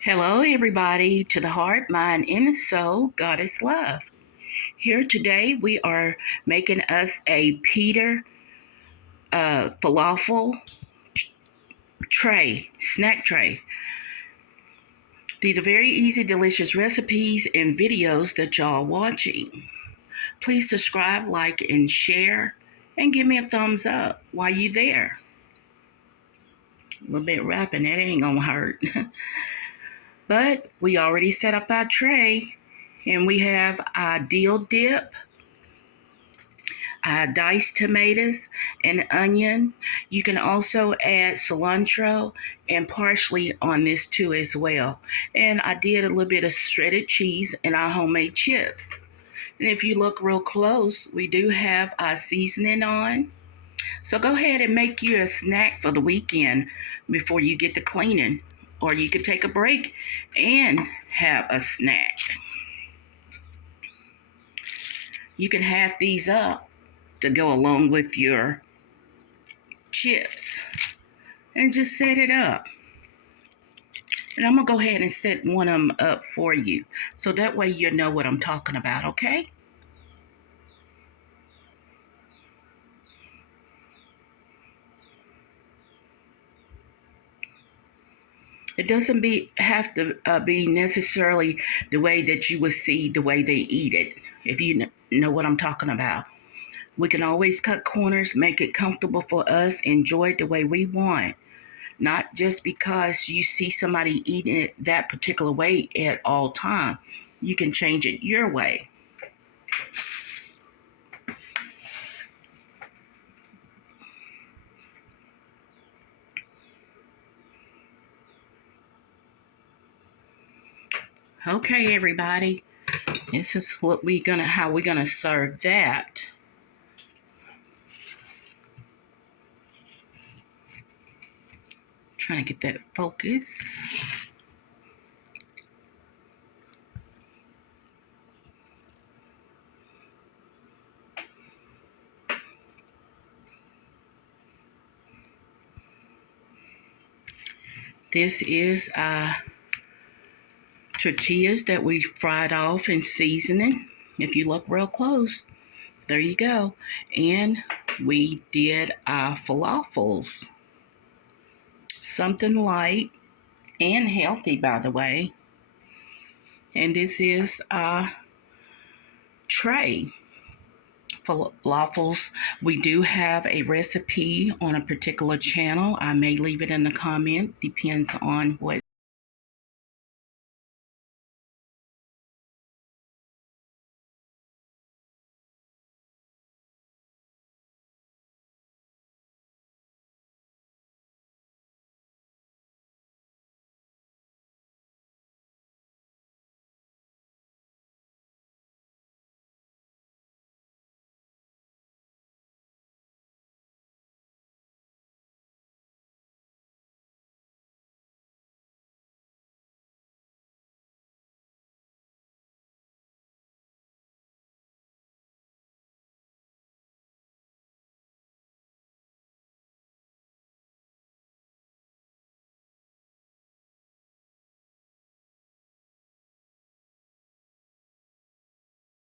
Hello, everybody, to the heart, mind, and soul, Goddess Love. Here today, we are making us a Peter falafel tray, snack tray. These are very easy, delicious recipes and videos that y'all watching. Please subscribe, like, and share, and give me a thumbs up while you there. A little bit rapping, that ain't gonna hurt. But we already set up our tray, and we have our dill dip, diced tomatoes and onion. You can also add cilantro and parsley on this too as well. And I did a little bit of shredded cheese and our homemade chips. And if you look real close, we do have our seasoning on. So go ahead and make you a snack for the weekend before you get to cleaning. Or you could take a break and have a snack. You can half these up to go along with your chips and just set it up. And I'm going to go ahead and set one of them up for you so that way you know what I'm talking about, okay? It doesn't have to be necessarily the way that you would see the way they eat it, if you know what I'm talking about. We can always cut corners, make it comfortable for us, enjoy it the way we want. Not just because you see somebody eating it that particular way at all time. You can change it your way. Okay, everybody. This is how we're gonna serve that. Trying to get that focus. This is tortillas that we fried off in seasoning. If you look real close, there you go. And we did our falafels. Something light and healthy, by the way. And this is our tray. Falafels. We do have a recipe on a particular channel. I may leave it in the comment. Depends on what